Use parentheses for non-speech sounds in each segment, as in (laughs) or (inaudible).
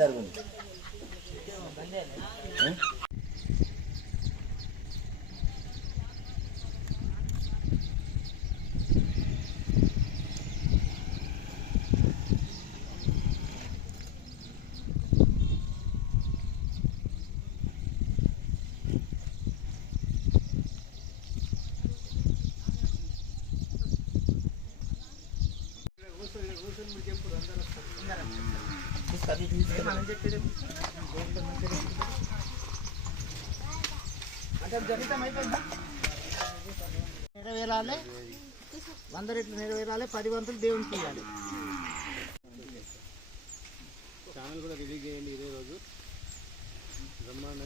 జరుగుంది నెరవేరాలి. వంద రెట్లు నెరవేరాలి. పది వంతులు దేవునికి ఇవ్వాలి. ఛానల్ కూడా రిలీజ్ చేయండి ఇదే రోజు బ్రహ్మాండ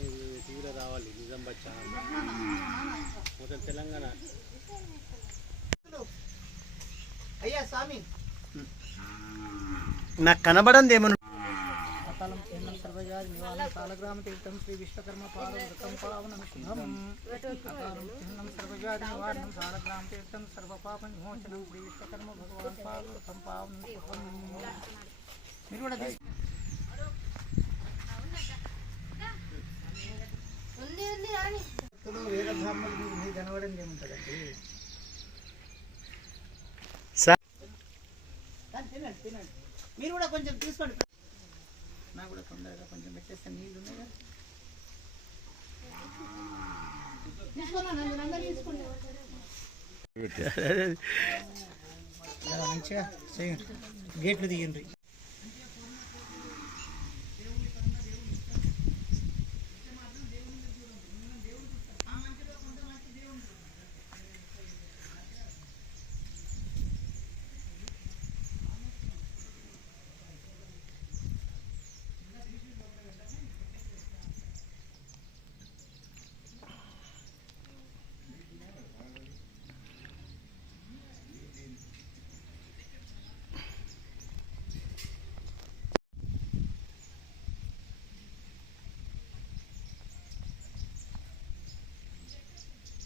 టీవీలో రావాలి. నిజామాబాద్ ఛానల్ తెలంగాణ. అయ్యా స్వామి నాకు కనబడంది ఏమన్నా సర్వజాతి నివారణ సాలగ్రామ తీర్థం శ్రీ విశ్వకర్మ పాదం పావనం శుభం సర్వజాతి నివారణం సాలగ్రామ తీర్థం సర్వపాప విమోచనం శ్రీ విశ్వకర్మ భగవాన్ పాదం పావనం శుభం మీరు కూడా ఏముంటుందండి? తినండి తినండి. మీరు కూడా కొంచెం తీసుకోండి. నాకు కూడా తొందరగా కొంచెం పెట్టేస్తే నీళ్ళు ఉన్నాయి కదా. మంచిగా చేయండి. గేట్లు తీయండి.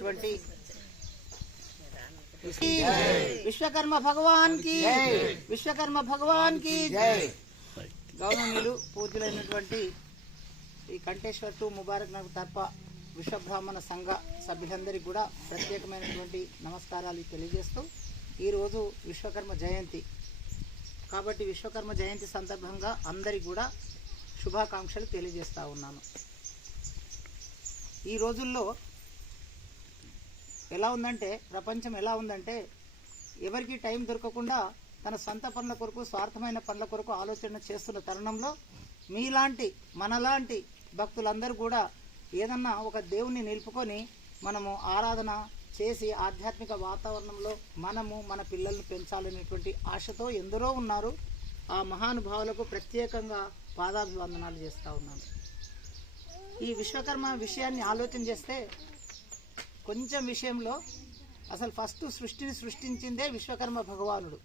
పూజ్యులైనటువంటి విశ్వకర్మ భగవాన్కి విశ్వకర్మ భగవాన్కి గౌరవనీయులు పూజ్యులైనటువంటి ఈ కంటేశ్వర్ టు ముబారక్ నగర్ తప్ప విశ్వబ్రాహ్మణ సంఘ సభ్యులందరికీ కూడా ప్రత్యేకమైనటువంటి నమస్కారాలు తెలియజేస్తూ ఈరోజు విశ్వకర్మ జయంతి. కాబట్టి విశ్వకర్మ జయంతి సందర్భంగా అందరికీ కూడా శుభాకాంక్షలు తెలియజేస్తా ఉన్నాను. ఈ రోజుల్లో ఎలా ఉందంటే ప్రపంచం ఎలా ఉందంటే ఎవరికి టైం దొరకకుండా తన సొంత పనుల కొరకు స్వార్థమైన పనుల కొరకు ఆలోచన చేస్తున్న తరుణంలో మీలాంటి మనలాంటి భక్తులందరూ కూడా ఏదన్నా ఒక దేవుణ్ణి నిలుపుకొని మనము ఆరాధన చేసి ఆధ్యాత్మిక వాతావరణంలో మనము మన పిల్లల్ని పెంచాలనేటువంటి ఆశతో ఎందరో ఉన్నారు. ఆ మహానుభావులకు ప్రత్యేకంగా పాదాభివందనాలు చేస్తూ ఉన్నాను. ఈ విశ్వకర్మ విషయాన్ని ఆలోచన చేస్తే కొంచెం విషయంలో అసలు ఫస్ట్ సృష్టిని సృష్టించిందే విశ్వకర్మ భగవానుడు.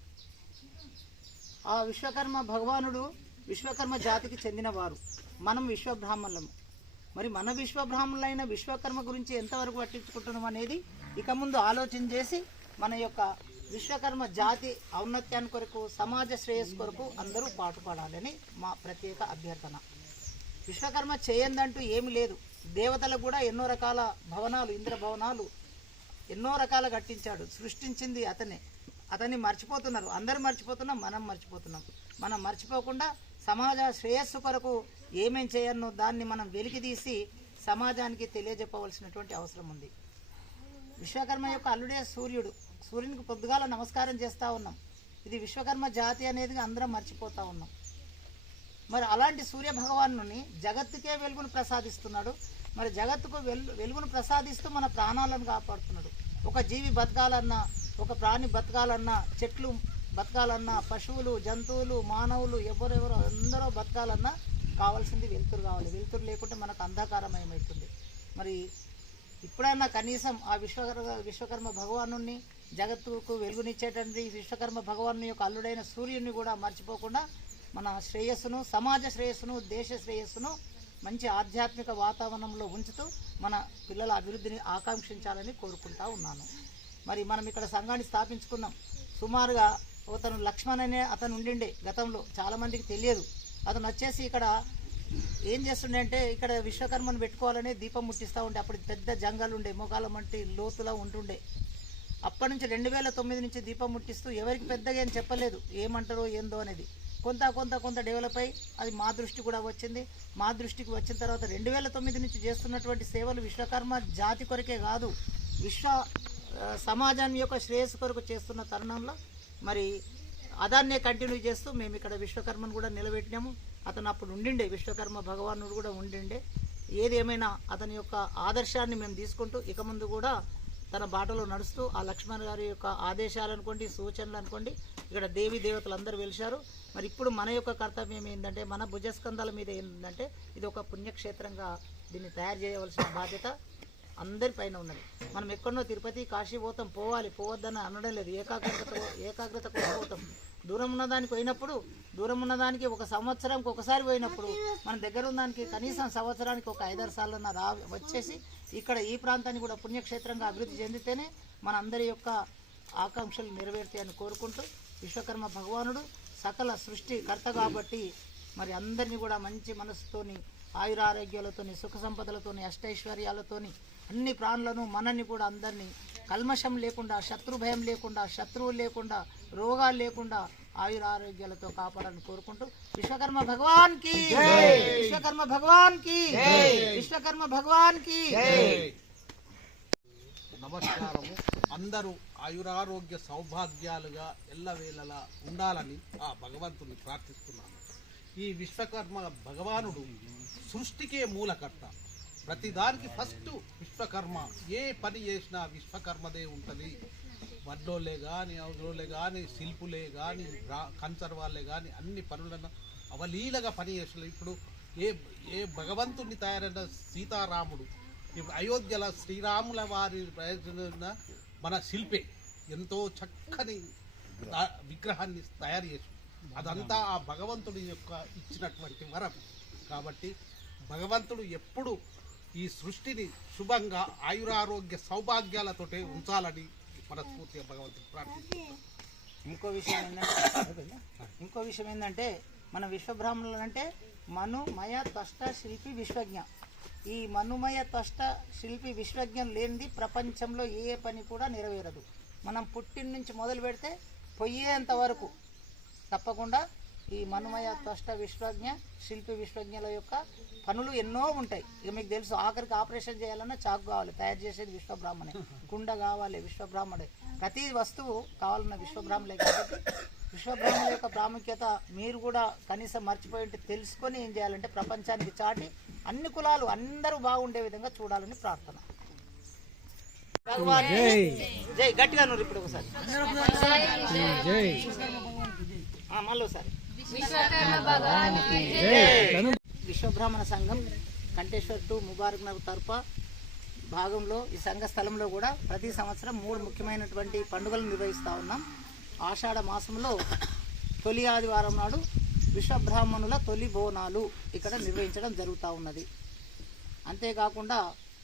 ఆ విశ్వకర్మ భగవానుడు విశ్వకర్మ జాతికి చెందినవారు. మనం విశ్వబ్రాహ్మణులము. మరి మన విశ్వబ్రాహ్మణులైన విశ్వకర్మ గురించి ఎంతవరకు పట్టించుకుంటున్నాం అనేది ఇక ముందు ఆలోచన చేసి మన యొక్క విశ్వకర్మ జాతి ఔన్నత్యాన్ని కొరకు సమాజ శ్రేయస్సు కొరకు అందరూ పాటుపడాలని మా ప్రత్యేక అభ్యర్థన. విశ్వకర్మ చేయందంటూ ఏమీ లేదు. దేవతలకు కూడా ఎన్నో రకాల భవనాలు ఇంద్ర భవనాలు ఎన్నో రకాల కట్టించాడు సృష్టించింది అతనే. అతన్ని మర్చిపోతున్నారు. అందరు మర్చిపోతున్నాం మనం మర్చిపోతున్నాం. మనం మర్చిపోకుండా సమాజ శ్రేయస్సు కొరకు ఏమేం చేయన్నో దాన్ని మనం వెలికి తీసి సమాజానికి తెలియజెప్పవలసినటువంటి అవసరం ఉంది. విశ్వకర్మ యొక్క అల్లుడే సూర్యుడు. సూర్యునికి పొద్దుగాల నమస్కారం చేస్తూ ఉన్నాం. ఇది విశ్వకర్మ జాతి అనేది అందరం మర్చిపోతూ ఉన్నాం. మరి అలాంటి సూర్య భగవాను జగత్తుకే వెలుగును ప్రసాదిస్తున్నాడు. మరి జగత్తుకు వెలుగును ప్రసాదిస్తూ మన ప్రాణాలను కాపాడుతున్నాడు. ఒక జీవి బతకాలన్నా ఒక ప్రాణి బతకాలన్నా చెట్లు బతకాలన్నా పశువులు జంతువులు మానవులు ఎవరెవరు అందరూ బతకాలన్నా కావాల్సింది వెలుతురు కావాలి. వెలుతురు లేకుంటే మనకు అంధకారమయమవుతుంది. మరి ఇప్పుడైనా కనీసం ఆ విశ్వకర్మ విశ్వకర్మ భగవాను జగత్తుకు వెలుగునిచ్చేటువంటి విశ్వకర్మ భగవాను యొక్క అల్లుడైన సూర్యుని కూడా మర్చిపోకుండా మన శ్రేయస్సును సమాజ శ్రేయస్సును దేశ శ్రేయస్సును మంచి ఆధ్యాత్మిక వాతావరణంలో ఉంచుతూ మన పిల్లల అభివృద్ధిని ఆకాంక్షించాలని కోరుకుంటా ఉన్నాను. మరి మనం ఇక్కడ సంఘాన్ని స్థాపించుకున్నాం. సుమారుగా అతను లక్ష్మణ్ అనే అతను ఉండిండే గతంలో. చాలామందికి తెలియదు. అతను వచ్చేసి ఇక్కడ ఏం చేస్తుండే అంటే ఇక్కడ విశ్వకర్మను పెట్టుకోవాలని దీపం ముట్టిస్తూ ఉండే. అప్పుడు పెద్ద జంగలు ఉండే మోకాల వంటి లోతులా ఉంటుండే. అప్పటి నుంచి రెండు వేల తొమ్మిది నుంచి దీపం ముట్టిస్తూ ఎవరికి పెద్దగా ఏం చెప్పలేదు. ఏమంటారో ఏందో అనేది. కొంత కొంత కొంత డెవలప్ అయ్యి అది మా దృష్టి కూడా వచ్చింది. మా దృష్టికి వచ్చిన తర్వాత రెండు వేల తొమ్మిది నుంచి చేస్తున్నటువంటి సేవలు విశ్వకర్మ జాతి కొరకే కాదు విశ్వ సమాజాన్ని సమాజం యొక్క శ్రేయస్సు కొరకు చేస్తున్న తరుణంలో మరి అదాన్నే కంటిన్యూ చేస్తూ మేము ఇక్కడ విశ్వకర్మను కూడా నిలబెట్టినాము. అతను అప్పుడు ఉండిండే విశ్వకర్మ భగవానుడు కూడా ఉండిండే. ఏది ఏమైనా అతని యొక్క ఆదర్శాన్ని మేము తీసుకుంటూ ఇక ముందు కూడా తన బాటలో నడుస్తూ ఆ లక్ష్మణ్ గారి యొక్క ఆదేశాలు అనుకోండి సూచనలు అనుకోండి ఇక్కడ దేవి దేవతలు అందరూ వెలిశారు. మరి ఇప్పుడు మన యొక్క కర్తవ్యం ఏంటంటే మన భుజస్కంధాల మీద ఏంటంటే ఇది ఒక పుణ్యక్షేత్రంగా దీన్ని తయారు చేయవలసిన బాధ్యత అందరిపైన ఉన్నది. మనం ఎక్కడనో తిరుపతి కాశీ పోతాం పోవాలి పోవద్దని అనడం లేదు. ఏకాగ్రత ఏకాగ్రత కూడా పోతాం. దూరం ఉన్నదానికి పోయినప్పుడు దూరం ఉన్నదానికి ఒక సంవత్సరంకి ఒకసారి పోయినప్పుడు మన దగ్గర ఉన్నదానికి కనీసం సంవత్సరానికి ఒక ఐదారు సార్లు రా వచ్చేసి ఇక్కడ ఈ ప్రాంతాన్ని కూడా పుణ్యక్షేత్రంగా అభివృద్ధి చెందితేనే మన అందరి యొక్క ఆకాంక్షలు నెరవేరుతాయని కోరుకుంటూ విశ్వకర్మ భగవానుడు సకల సృష్టి కర్త కాబట్టి మరి అందరినీ కూడా మంచి మనసుతోని ఆయురారోగ్యాలతోని సుఖ సంపదలతోని అష్టైశ్వర్యాలతోని అన్ని ప్రాణులను మనల్ని కూడా అందరినీ కల్మషం లేకుండా శత్రు భయం లేకుండా శత్రువులు లేకుండా రోగాలు లేకుండా ఆయురారోగ్యాలతో కాపాడాలని కోరుకుంటూ విశ్వకర్మ భగవాన్కి విశ్వకర్మ భగవాన్కి విశ్వకర్మ భగవాన్కి నమస్కారము. అందరూ ఆయురారోగ్య సౌభాగ్యాలుగా ఎల్లవేళలా ఉండాలని ఆ భగవంతుని ప్రార్థిస్తున్నాను. ఈ విశ్వకర్మ భగవానుడు సృష్టికే మూలకర్త. ప్రతిదానికి ఫస్ట్ విశ్వకర్మ. ఏ పని చేసినా విశ్వకర్మదే ఉంటుంది. వడ్లోలే కానీ అవలోలే కానీ శిల్పులే కానీ కంచర్ వాళ్ళే కానీ అన్ని పనులను అవలీలగా పని చేసిన ఇప్పుడు ఏ ఏ భగవంతుడిని తయారైన సీతారాముడు ఈ అయోధ్యల శ్రీరాముల వారి ప్రయత్న మన శిల్పే ఎంతో చక్కని విగ్రహాన్ని తయారు చేసి అదంతా ఆ భగవంతుడి యొక్క ఇచ్చినటువంటి వరం. కాబట్టి భగవంతుడు ఎప్పుడు ఈ సృష్టిని శుభంగా ఆయురారోగ్య సౌభాగ్యాలతోటే ఉంచాలని మనస్ఫూర్తిగా భగవంతుడు ప్రార్థిస్తాం ఇంకో విషయం ఏంటంటే ఇంకో విషయం ఏంటంటే మన విశ్వబ్రాహ్మణులు అంటే మనుమయ త్వష్ట శిల్పి విశ్వజ్ఞ. ఈ మనుమయ త్వష్ట శిల్పి విశ్వజ్ఞం లేనిది ప్రపంచంలో ఏ పని కూడా నెరవేరదు. మనం పుట్టిన నుంచి మొదలు పెడితే పొయ్యేంత వరకు తప్పకుండా ఈ మనుమయ త్వష్ట విశ్వజ్ఞ శిల్పి విశ్వజ్ఞల యొక్క పనులు ఎన్నో ఉంటాయి. ఇక మీకు తెలుసు ఆఖరికి ఆపరేషన్ చేయాలన్నా చాకు కావాలి. తయారు చేసేది విశ్వబ్రాహ్మణే. కుండ కావాలి విశ్వబ్రాహ్మణే. ప్రతి వస్తువు కావాలన్న విశ్వబ్రాహ్మణే కాబట్టి విశ్వబ్రాహ్మణుల యొక్క ప్రాముఖ్యత మీరు కూడా కనీసం మర్చిపోయి ఉంటే తెలుసుకొని ఏం చేయాలంటే ప్రపంచానికి చాటి అన్ని కులాలు అందరూ బాగుండే విధంగా చూడాలని ప్రార్థన. భగవాన్ జై. గట్టిగా నూరు ఇప్పుడు ఒకసారి. మళ్ళీ ఒకసారి. విశ్వబ్రాహ్మణ సంఘం కంటేశ్వర్ టు ముబారక్ నగర్ తరఫ భాగంలో ఈ సంఘ స్థలంలో కూడా ప్రతి సంవత్సరం మూడు ముఖ్యమైనటువంటి పండుగలు నిర్వహిస్తూ ఉన్నాం. ఆషాఢ మాసంలో తొలి ఆదివారం నాడు విశ్వబ్రాహ్మణుల తొలి బోనాలు ఇక్కడ నిర్వహించడం జరుగుతూ ఉన్నది. అంతేకాకుండా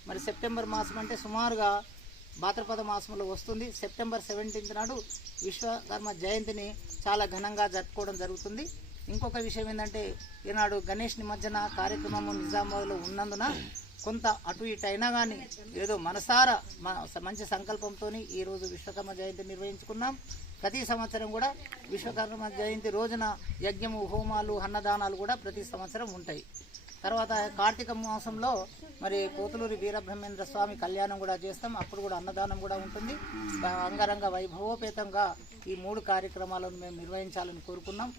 మరి సెప్టెంబర్ మాసం అంటే సుమారుగా భాద్రపద మాసంలో వస్తుంది. సెప్టెంబర్ సెవెంటీన్త్ నాడు విశ్వకర్మ జయంతిని చాలా ఘనంగా జరుపుకోవడం జరుగుతుంది. ఇంకొక విషయం ఏంటంటే ఈనాడు గణేష్ నిమజ్జన కార్యక్రమం నిజామాబాద్లో ఉన్నందున కొంత అటు ఇటు అయినా కానీ ఏదో మనసారా మంచి సంకల్పంతో ఈరోజు విశ్వకర్మ జయంతి నిర్వహించుకున్నాం. ప్రతి సంవత్సరం కూడా విశ్వకర్మ జయంతి రోజున యజ్ఞము హోమాలు అన్నదానాలు కూడా ప్రతి సంవత్సరం ఉంటాయి. తర్వాత కార్తీక మాసంలో మరి కోతులూరి వీరబ్రహ్మేంద్ర స్వామి కళ్యాణం కూడా చేస్తాం. అప్పుడు కూడా అన్నదానం కూడా ఉంటుంది. అంగరంగ వైభవోపేతంగా ఈ మూడు కార్యక్రమాలను మేము నిర్వహించాలని కోరుకున్నాం.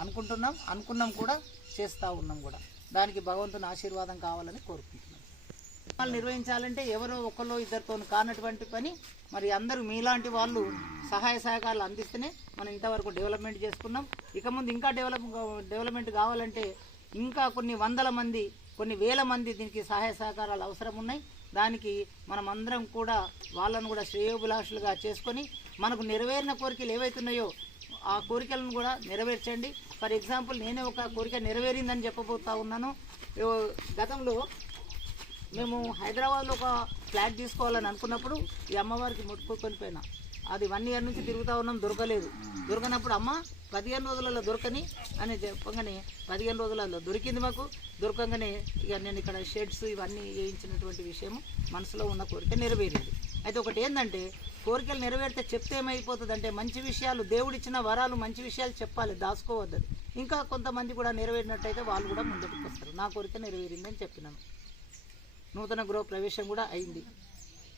అనుకుంటున్నాం. అనుకున్నాం కూడా చేస్తూ ఉన్నాం కూడా. దానికి భగవంతుని ఆశీర్వాదం కావాలని కోరుకుంటున్నాం. వాళ్ళు నిర్వహించాలంటే ఎవరో ఒకరో ఇద్దరితో కానటువంటి పని. మరి అందరూ మీలాంటి వాళ్ళు సహాయ సహకారాలు అందిస్తేనే మనం ఇంతవరకు డెవలప్మెంట్ చేసుకున్నాం. ఇక ముందు ఇంకా డెవలప్ డెవలప్మెంట్ కావాలంటే ఇంకా కొన్ని వందల మంది కొన్ని వేల మంది దీనికి సహాయ సహకారాలు అవసరం ఉన్నాయి దానికి మనం అందరం కూడా వాళ్ళను కూడా శ్రేయోభిలాషులుగా చేసుకొని మనకు నెరవేరిన కోరికలు ఏవైతున్నాయో ఆ కోరికలను కూడా నెరవేర్చండి. ఫర్ ఎగ్జాంపుల్ నేనే ఒక కోరిక నెరవేరిందని చెప్పబోతా ఉన్నాను. గతంలో మేము హైదరాబాద్లో ఒక ఫ్లాట్ తీసుకోవాలని అనుకున్నప్పుడు ఈ అమ్మవారికి ముట్టుకొని పోయినా. అది వన్ ఇయర్ నుంచి తిరుగుతూ ఉన్నాం దొరకలేదు. దొరకనప్పుడు అమ్మ పదిహేను రోజులలో దొరకని అని చెప్పగానే పదిహేను రోజులలో దొరికింది మాకు. దొరకంగానే ఇక నేను ఇక్కడ షెడ్స్ ఇవన్నీ వేయించినటువంటి విషయం మనసులో ఉన్న కోరిక నెరవేరింది. అయితే ఒకటి ఏంటంటే కోరికలు నెరవేరితే చెప్తే ఏమైపోతుంది అంటే మంచి విషయాలు దేవుడిచ్చిన వరాలు మంచి విషయాలు చెప్పాలి దాచుకోవద్దు ఇంకా కొంతమంది కూడా నెరవేరినట్టయితే వాళ్ళు కూడా ముందుకు వస్తారు. నా కోరిక నెరవేరిందని చెప్పినాను. నూతన గృహ ప్రవేశం కూడా అయింది.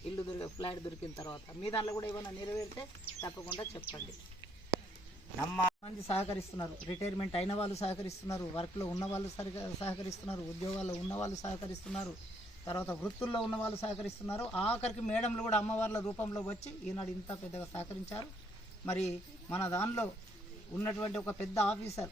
ఇల్లు దొరికి ఫ్లాట్ దొరికిన తర్వాత. మీ దాంట్లో కూడా ఏమైనా నెరవేరితే తప్పకుండా చెప్పండి. నమ్మ మంది సహకరిస్తున్నారు. రిటైర్మెంట్ అయిన వాళ్ళు సహకరిస్తున్నారు. వర్క్లో ఉన్న వాళ్ళు సరిగా సహకరిస్తున్నారు. ఉద్యోగాల్లో ఉన్న వాళ్ళు సహకరిస్తున్నారు. తర్వాత వృత్తుల్లో ఉన్న వాళ్ళు సహకరిస్తున్నారు. ఆఖరికి మేడంలు కూడా అమ్మవార్ల రూపంలో వచ్చి ఈనాడు ఇంత పెద్దగా సహకరించారు. మరి మన దానిలో ఉన్నటువంటి ఒక పెద్ద ఆఫీసర్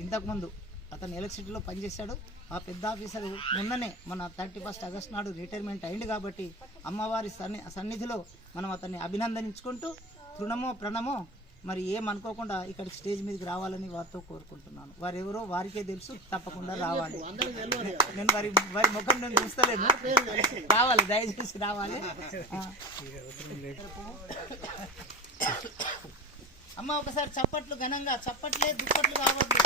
ఇంతకుముందు అతను ఎలక్ట్రిసిటీలో పనిచేశాడు. ఆ పెద్ద ఆఫీసర్ మొన్ననే మన థర్టీ ఫస్ట్ ఆగస్ట్ నాడు రిటైర్మెంట్ అయింది కాబట్టి అమ్మవారి సన్ని సన్నిధిలో మనం అతన్ని అభినందించుకుంటూ తృణమో ప్రణమో మరి ఏమనుకోకుండా ఇక్కడ స్టేజ్ మీదకి రావాలని వారితో కోరుకుంటున్నాను. వారు ఎవరో వారికే తెలుసు తప్పకుండా రావాలి. నేను వారి వారి ముఖం నేను చూస్తలేను. రావాలి దయచేసి రావాలి. (laughs) అమ్మ ఒకసారి చప్పట్లు ఘనంగా చప్పట్లే దుప్పట్లు కావద్దు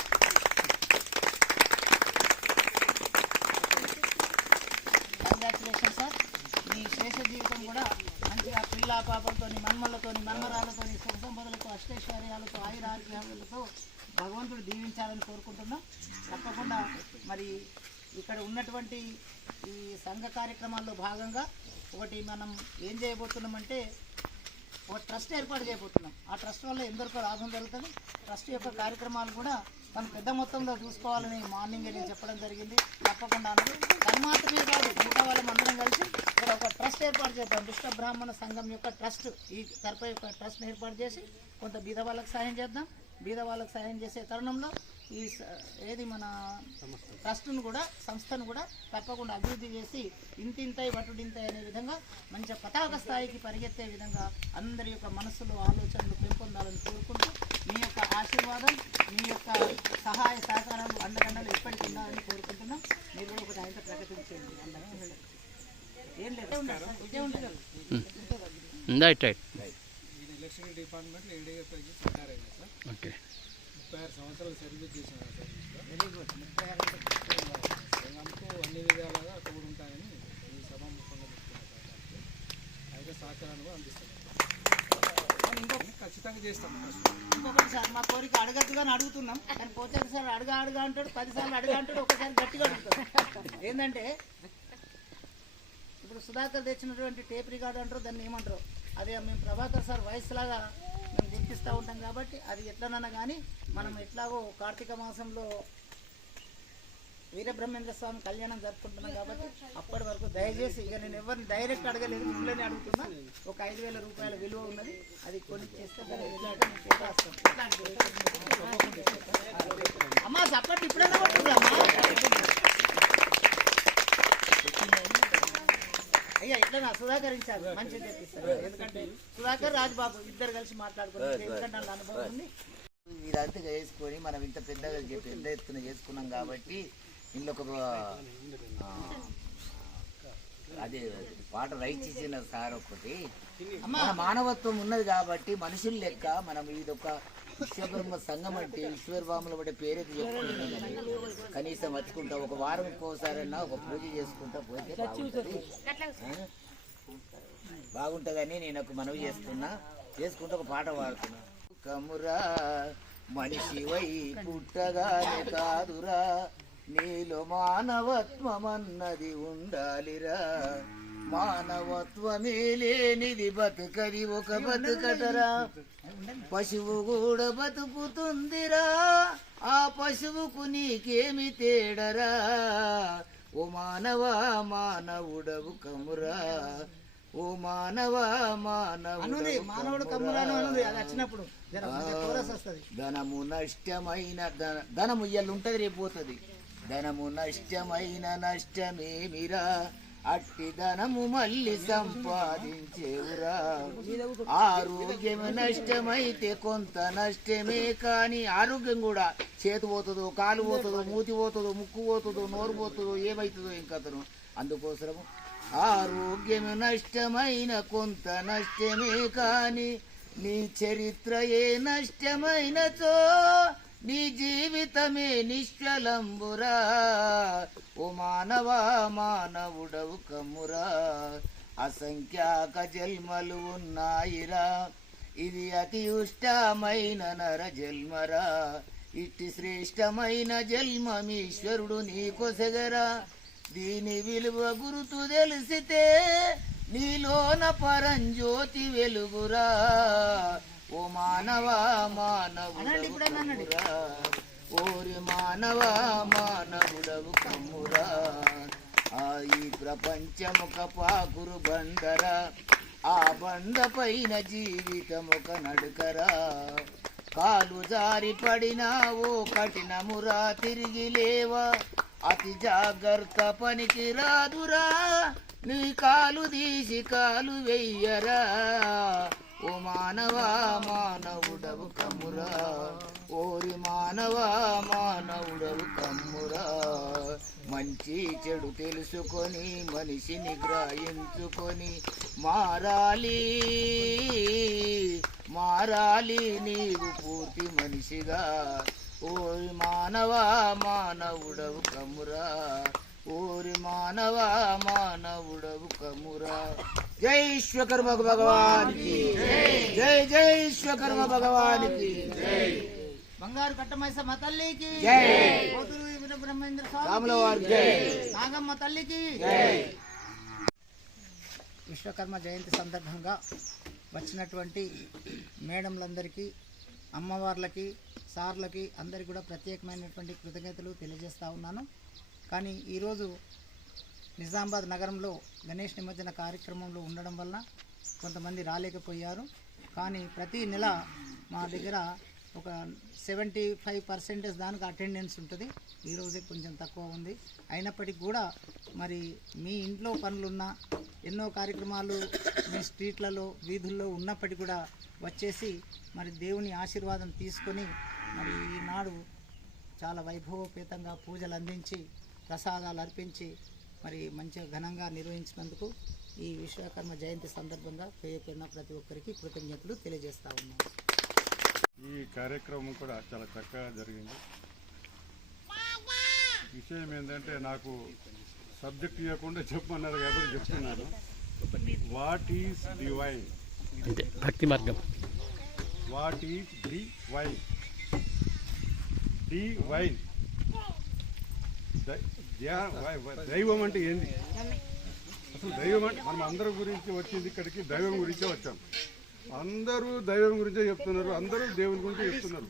కంగ్రాచులేషన్ సార్. మీ శేష జీవితం కూడా మంచిగా పిల్ల పాపలతో మన్మలతో మన్మరాలతో సుఖ సంపదలతో అష్టైశ్వర్యాలతో ఆయురారోగ్యాలతో భగవంతుడు దీవించాలని కోరుకుంటున్నాం. తప్పకుండా మరి ఇక్కడ ఉన్నటువంటి ఈ సంఘ కార్యక్రమాల్లో భాగంగా ఒకటి మనం ఏం చేయబోతున్నామంటే ఒక ట్రస్ట్ ఏర్పాటు చేయబోతున్నాం. ఆ ట్రస్ట్ వల్ల ఎందరికో లాభం జరుగుతుంది. ట్రస్ట్ యొక్క కార్యక్రమాలు కూడా తను పెద్ద మొత్తంలో చూసుకోవాలని మార్నింగ్ నేను చెప్పడం జరిగింది. తప్పకుండా తను మాత్రమే కాదు మిగతా వాళ్ళం అందరం కలిసి ఇక్కడ ఒక ట్రస్ట్ ఏర్పాటు చేద్దాం. విశ్వ బ్రాహ్మణ సంఘం యొక్క ట్రస్ట్ ఈ తరపు యొక్క ట్రస్ట్ని ఏర్పాటు చేసి కొంత బీద వాళ్ళకి సహాయం చేద్దాం. బీద వాళ్ళకి సహాయం చేసే తరుణంలో ఈ ఏది మన ట్రస్ట్ను కూడా సంస్థను కూడా తప్పకుండా అభివృద్ధి చేసి ఇంతింతై వటుడింతై అనే విధంగా మంచి పతాక స్థాయికి పరిగెత్తే విధంగా అందరి యొక్క మనస్సులో ఆలోచనలు పెంపొందాలని కోరుకుంటూ మీ యొక్క ఆశీర్వాదం మీ యొక్క సహాయ సహకారాలు అండదండలు ఎప్పటికీ ఉండాలని కోరుకుంటున్నాం. మీరు కూడా ఒకటి ఆయన ప్రకటించండి అందరం ఏం లేదు. ఇదే ఉంటుంది రైట్ రైట్ డిపార్ట్మెంట్ ఓకే. ముప్పై ఆరు సంవత్సరాలు సర్వీస్ చేశాను సర్వీస్లో. Very good. ముప్పై ఆరు. సంఘంకు అన్ని విధాలుగా తోడు ఉంటాయని ఈ సభ ముఖంగా చెప్తున్నాను సార్ అయితే సహకారాన్ని కూడా అందిస్తున్నాను. ఖచ్చితంగా చేస్తాం. ఇంకొకటి సార్ మా కోరిక అడగద్దుగాని అడుగుతున్నాం. కానీ పోచారు సార్ అడగా అడగా అంటాడు పదిసార్లు అడగా అంటాడు ఒకసారి గట్టిగా అడుగుతాడు. ఏంటంటే ఇప్పుడు సుధాకర్ తెచ్చినటువంటి టేప్ రికార్డు అంటారు దాన్ని ఏమంటారు? అది మేము ప్రభాకర్ సార్ వాయిస్ లాగా మేము గుర్తిస్తూ ఉంటాం కాబట్టి అది ఎట్లనన్నా కానీ మనం ఎట్లాగో కార్తీక మాసంలో వీరబ్రహ్మేంద్ర స్వామి కళ్యాణం జరుపుకుంటున్నాం కాబట్టి అప్పటి వరకు దయచేసి ఇక నేను ఎవరిని డైరెక్ట్ అడగలేదు మిమ్మల్ని అడుగుతున్నా. ఒక ఐదు వేల రూపాయల విలువ ఉన్నది అది కొని చేస్తే అమ్మా సప్పటి ఇప్పుడైనా అమ్మా అయ్యా ఇట్లా సుధాకరించారు మంచిగా చెప్పిస్తారు. ఎందుకంటే సుధాకర్ రాజబాబు ఇద్దరు కలిసి మాట్లాడుకున్నారు ఎందుకంటే అనుభవం ఉంది. వీరంతా చేసుకొని మనం ఇంత పెద్దగా చే- పెద్ద ఎత్తున చేసుకున్నాం కాబట్టి ఇందులో ఒక అదే పాట రైట్ ఇచ్చిన సార్ ఒకటి మన మానవత్వం ఉన్నది కాబట్టి మనుషులు లెక్క మనం ఇది ఒక విశ్వకర్మ సంఘం అంటే ఈశ్వరబాముల పడే పేరైతే చెప్పుకుంటున్నాం కనీసం వచ్చుకుంటా ఒక వారం ఒక్కోసారన్నా ఒక పూజ చేసుకుంటా పోతే బాగుంటుంది. బాగుంటుందని నేను ఒక మనవి చేస్తున్నా చేసుకుంటూ ఒక పాట పాడుతున్నా. కమురా మనిషి వై పుట్టగానే కాదురా నీలో మానవత్వమన్నది ఉండాలిరా. మానవత్వమే లేనిది బతుకది ఒక బతుకటరా. పశువు కూడా బతుకుతుందిరా. ఆ పశువుకు నీకేమి తేడరా? ఓ మానవా మానవుడవు కమురా. ఓ మానవా మానవుడు మానవుడు కమ్మురాను అనుది అది వచ్చినప్పుడు. ధనము నష్టమైన ధన- ధనము ఇయ్యాలి ఉంటది రేపు పోతుంది. ధనము నష్టమైన నష్టమేమిరా? అట్టి ధనము మళ్ళీ సంపాదించేవురా. ఆరోగ్యం నష్టమైతే కొంత నష్టమే కానీ ఆరోగ్యం కూడా చేతి పోతుందో కాలు పోతుందో మూతి పోతుందో ముక్కు పోతుందో నోరు పోతుందో ఏమవుతుందో ఇంకతను అందుకోసము ఆరోగ్యం నష్టమైన కొంత నష్టమే కానీ నీ చరిత్ర ఏ నష్టమైనచో నీ జీవితమే నిశ్చలంబురా. ఓ మానవా మానవుడవు కమ్మురా అసంఖ్యాక జన్మలు ఉన్నాయిరా. ఇది అతి ఉష్టమైన నర జన్మరా. ఇట్టి శ్రేష్టమైన జన్మమీశ్వరుడు నీకొసగరా దీని విలువ గురుతు తెలిసితే నీలోన పరంజ్యోతి వెలుగురా. ఓ మానవా మానవుడవు కమ్మురా. ఓరి మానవా మానవుడవు కమ్మురా. ఆ ఈ ప్రపంచముక పాకురు బండరా. ఆ బండ పైన జీవితముక నడుకరా. కాలు జారి పడినా ఓ కఠినమురా తిరిగి లేవా. అతి జాగ్రత్త పనికి రాదురా. నీ కాలు తీసి కాలు వెయ్యరా ఓ మానవా మానవుడవు కమ్మురా. ఓరి మానవా మానవుడవు కమ్మురా. మంచి చెడు తెలుసుకొని మనిషిని గ్రహించుకొని మారాలి. మారాలి నీవు పూర్తి మనిషిగా. ఓరి మానవా మానవుడవు కమ్మురా. ఓరి మానవా మానవుడవు కమ్మురా జై విశ్వకర్మ భగవానికి. జై జై విశ్వకర్మ భగవానికి. బంగారు కట్టమైసమ్మ తల్లికి. బ్రహ్మేంద్ర స్వామి నాగమ్మ తల్లికి. విశ్వకర్మ జయంతి సందర్భంగా వచ్చినటువంటి మేడంలందరికీ అమ్మవార్లకి సార్లకి అందరికీ కూడా ప్రత్యేకమైనటువంటి కృతజ్ఞతలు తెలియజేస్తా ఉన్నాను. కానీ ఈరోజు నిజామాబాద్ నగరంలో గణేష్ నిమజ్జన కార్యక్రమంలో ఉండడం వలన కొంతమంది రాలేకపోయారు. కానీ ప్రతి నెల మా దగ్గర ఒక సెవెంటీ ఫైవ్ పర్సెంటేజ్ దానికి అటెండెన్స్ ఉంటుంది. ఈరోజే కొంచెం తక్కువ ఉంది. అయినప్పటికీ కూడా మరి మీ ఇంట్లో పనులున్నా ఎన్నో కార్యక్రమాలు మీ స్ట్రీట్లలో వీధుల్లో ఉన్నప్పటికీ కూడా వచ్చేసి మరి దేవుని ఆశీర్వాదం తీసుకొని మరి ఈనాడు చాలా వైభవోపేతంగా పూజలు అందించి ప్రసాదాలు అర్పించి మరి మంచిగా ఘనంగా నిర్వహించినందుకు ఈ విశ్వకర్మ జయంతి సందర్భంగా పేరు పేరున ప్రతి ఒక్కరికి కృతజ్ఞతలు తెలియజేస్తా ఉన్నాను ఈ కార్యక్రమం కూడా చాలా చక్కగా జరిగింది. విషయం ఏంటంటే నాకు సబ్జెక్ట్ ఇవ్వకుండా చెప్పమన్నారు కాబట్టి చెప్తున్నాను. వాట్ ఈస్ డివైన్ భక్తి మార్గం. What is divine divine దైవం అంటే ఏంది? అసలు దైవం అంటే మనం అందరి గురించి వచ్చింది ఇక్కడికి దైవం గురించే వచ్చాం. అందరూ దైవం గురించే చెప్తున్నారు అందరూ దేవుని గురించే చెప్తున్నారు.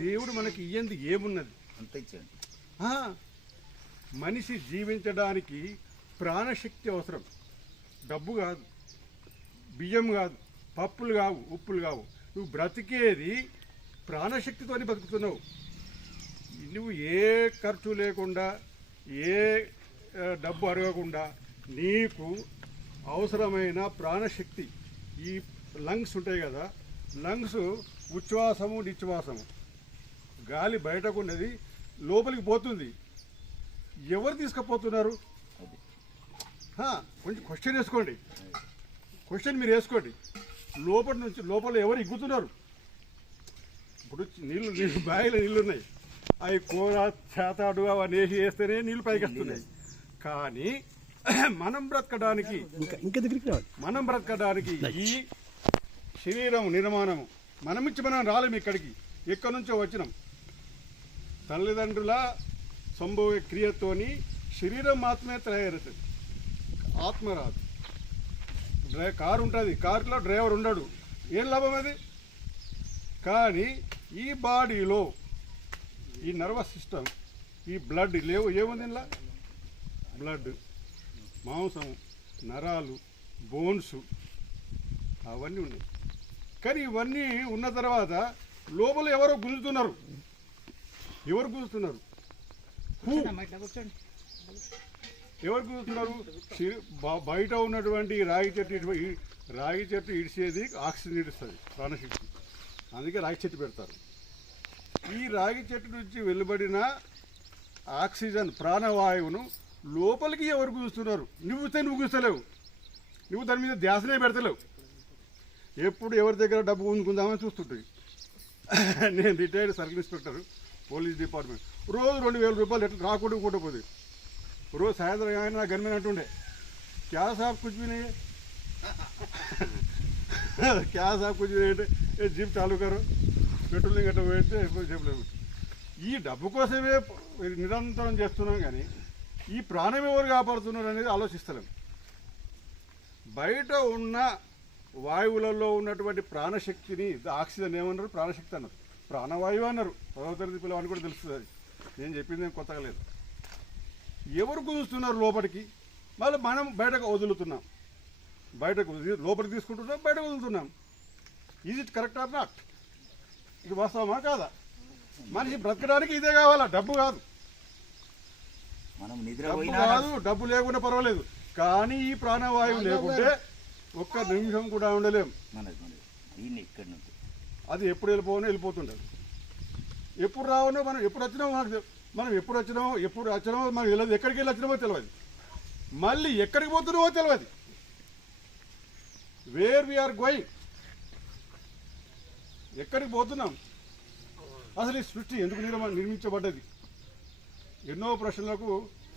దేవుడు మనకి ఇయ్యంది ఏమున్నది? అంత ఇచ్చేయండి. ఆ, మనిషి జీవించడానికి ప్రాణశక్తి అవసరం. డబ్బు కాదు బియ్యం కాదు పప్పులు కావు ఉప్పులు కావు. నువ్వు బ్రతికేది ప్రాణశక్తితోని బతుకుతున్నావు. నువ్వు ఏ ఖర్చు లేకుండా ఏ డబ్బు అడగకుండా నీకు అవసరమైన ప్రాణశక్తి ఈ లంగ్స్ ఉంటాయి కదా లంగ్స్ ఉచ్ఛ్వాసము నిశ్వాసము. గాలి బయటకు ఉన్నది లోపలికి పోతుంది. ఎవరు తీసుకుపోతున్నారు? కొంచెం క్వశ్చన్ వేసుకోండి. క్వశ్చన్ మీరు వేసుకోండి. లోపల నుంచి లోపల ఎవరు ఇగ్గుతున్నారు? ఇప్పుడు నీళ్ళు నీళ్ళు బావిలో నీళ్ళు ఉన్నాయి. అవి కూర చేతాడు అవన్నీ వేసి వేస్తేనే నీళ్ళు పైకి వస్తున్నాయి. కానీ మనం బ్రతకడానికి ఇంకా దగ్గరికి రావాలి. మనం బ్రతకడానికి ఈ శరీరం నిర్మాణము మనం ఇచ్చి మనం రాలేము ఇక్కడికి. ఎక్కడి నుంచో వచ్చినాం. తల్లిదండ్రుల సంభవ క్రియతోని శరీరం మాత్రమే తయారవుతుంది. ఆత్మ రాదు డ్రై కారు ఉంటుంది. కారులో డ్రైవర్ ఉండడు. ఏం లాభం అది? కానీ ఈ బాడీలో ఈ నర్వస్ సిస్టమ్ ఈ బ్లడ్ లేవు ఏముంది ఇలా బ్లడ్ మాంసం నరాలు బోన్స్ అవన్నీ ఉన్నాయి. కానీ ఇవన్నీ ఉన్న తర్వాత లోపల ఎవరో గుంజుతున్నారు. ఎవరు గుంజుతున్నారు? ఎవరు గుంజుతున్నారు? బయట ఉన్నటువంటి రాగి చెట్టు రాగి చెట్టు ఇడిచేది ఆక్సిజన్ ఇడుస్తుంది ప్రాణశక్తి. అందుకే రాగి చెట్టు పెడతారు. ఈ రాగి చెట్టు నుంచి వెలువడిన ఆక్సిజన్ ప్రాణవాయువును లోపలికి ఎవరు కూస్తున్నారు నువ్వు నువ్వు కూస్తలేవు నువ్వు దాని మీద ధ్యాసనే పెడతలేవు. ఎప్పుడు ఎవరి దగ్గర డబ్బు ఉందుకుందామని చూస్తుంటుంది నేను retired circle inspector police department. రోజు రెండు వేల రూపాయలు ఎట్లా రాకూడదు కూడపోదు పోతే. రోజు సాయంత్రం ఏమైనా నా గన్మెన్ అంటుండే. క్యా సాబ్ కుచ్ క్యా नहीं क्या అంటే జీప్ చాలు चालू పెట్రోలింగ్ గట్ట పెడితే చెప్పలేము. ఈ డబ్బు కోసమే నిరంతరం చేస్తున్నాం కానీ ఈ ప్రాణం ఎవరు కాపాడుతున్నారు అనేది ఆలోచిస్తలేము బయట ఉన్న వాయువులలో ఉన్నటువంటి ప్రాణశక్తిని ఆక్సిజన్ ఏమన్నారు? ప్రాణశక్తి అన్నారు. ప్రాణవాయువు అన్నారు. పదవ తరగతి పిల్లవాడిని కూడా తెలుస్తుంది అది. నేను చెప్పింది ఏం కొత్తగా లేదు. ఎవరు కుదుస్తున్నారు లోపలికి? మళ్ళీ మనం బయటకు వదులుతున్నాం. బయటకు లోపలికి తీసుకుంటున్నాం బయటకు వదులుతున్నాం. Is it correct or not ఇది వాస్తవమా కాదా? మనిషి బ్రతకడానికి ఇదే కావాలా? డబ్బు కాదు. మనం నిద్ర డబ్బు పోయినా కాదు డబ్బు లేకుండా పర్వాలేదు. కానీ ఈ ప్రాణవాయువు లేకుంటే ఒక్క నిమిషం కూడా ఉండలేం. ఇక్కడి నుంచి. అది ఎప్పుడు వెళ్ళిపోవనో వెళ్ళిపోతుండదు ఎప్పుడు రావనో మనం ఎప్పుడు వచ్చినామో మనకు మనం ఎప్పుడు వచ్చినామో ఎప్పుడు వచ్చినామో మనకు తెలియదు ఎక్కడికి వెళ్ళి వచ్చినామో తెలియదు మళ్ళీ ఎక్కడికి పోతున్నామో తెలియదు వేర్ వీఆర్ గోయింగ్ ఎక్కడికి పోతున్నాం? అసలు ఈ సృష్టి ఎందుకు నిర్మించబడ్డది? ఎన్నో ప్రశ్నలకు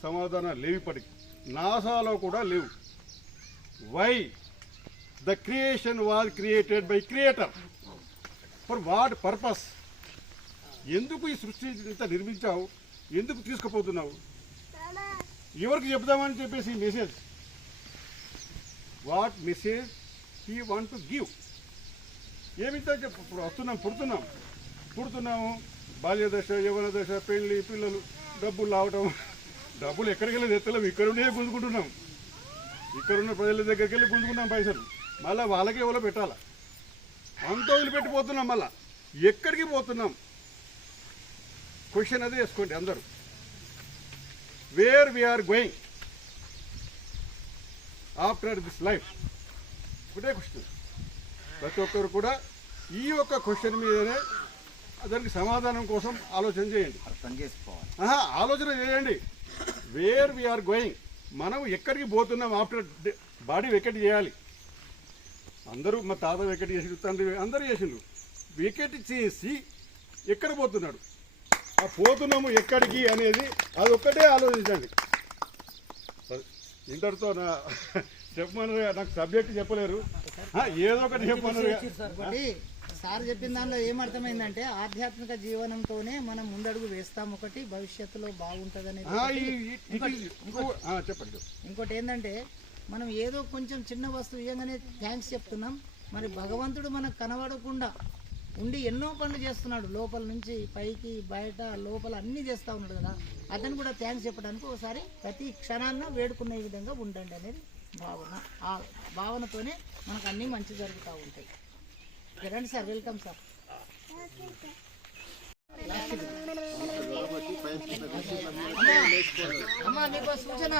సమాధానాలు లేవు ఇప్పటికి. నాసాలో కూడా లేవు. Why the creation was created by creator for what purpose ఎందుకు ఈ సృష్టి ఇంత నిర్మించావు? ఎందుకు తీసుకుపోతున్నావు? ఎవరికి చెప్దామని చెప్పేసి message what message he want to give ఏమిటో చెప్పు. ఇప్పుడు వస్తున్నాం పుడుతున్నాం. పుడుతున్నాము. బాల్యదశ యవన దశ పెళ్ళి పిల్లలు డబ్బులు రావటం. డబ్బులు ఎక్కడికి వెళ్ళి తెత్తలేము ఇక్కడ గుంజుకుంటున్నాం. ఇక్కడున్న ప్రజల దగ్గరికి వెళ్ళి గుంజుకున్నాం పైసలు. మళ్ళీ వాళ్ళకి ఎవరో పెట్టాలా? అంతా వదిలిపెట్టిపోతున్నాం మళ్ళా. ఎక్కడికి పోతున్నాం? క్వశ్చన్ అదే వేసుకోండి అందరూ. Where we are going after this life ఒకటే క్వశ్చన్ ప్రతి ఒక్కరు కూడా ఈ యొక్క క్వశ్చన్ మీదనే దానికి సమాధానం కోసం ఆలోచన చేయండి. అర్థం చేసుకోవాలి ఆహా, ఆలోచన చేయండి. వేర్ వీఆర్ గోయింగ్ మనం ఎక్కడికి పోతున్నాం? ఆఫ్టర్ బాడీ వెకెట్ చేయాలి. అందరూ మా తాత వెకెట్ చేసిండు తండ్రి అందరూ చేసిండు. వికెట్ చేసి ఎక్కడ పోతున్నాడు? ఆ పోతున్నాము ఎక్కడికి అనేది అది ఒక్కటే ఆలోచించండి. ఇంతటితో నా చెప్పమన్నారు నాకు సబ్జెక్ట్ చెప్పలేరు. ఏదో ఒకటి చెప్పమన్నారు సార్ చెప్పిన దానిలో ఏమర్థమైందంటే ఆధ్యాత్మిక జీవనంతోనే మనం ముందడుగు వేస్తాం ఒకటి భవిష్యత్తులో బాగుంటుంది చెప్పండి ఇంకోటి ఏంటంటే మనం ఏదో కొంచెం చిన్న వస్తువు ఇవ్వగానే థ్యాంక్స్ చెప్తున్నాం. మరి భగవంతుడు మనకు కనబడకుండా ఉండి ఎన్నో పనులు చేస్తున్నాడు. లోపల నుంచి పైకి బయట లోపల అన్నీ చేస్తూ ఉన్నాడు కదా. అతను కూడా థ్యాంక్స్ చెప్పడానికి ఒకసారి ప్రతి క్షణాన్న వేడుకునే విధంగా ఉండండి అనేది భావన. ఆ భావనతోనే మనకు అన్నీ మంచి జరుగుతూ ఉంటాయి. ఓకే, రండి సార్ వెల్కమ్ సార్. అమ్మా, అమ్మా మీకు సూచన.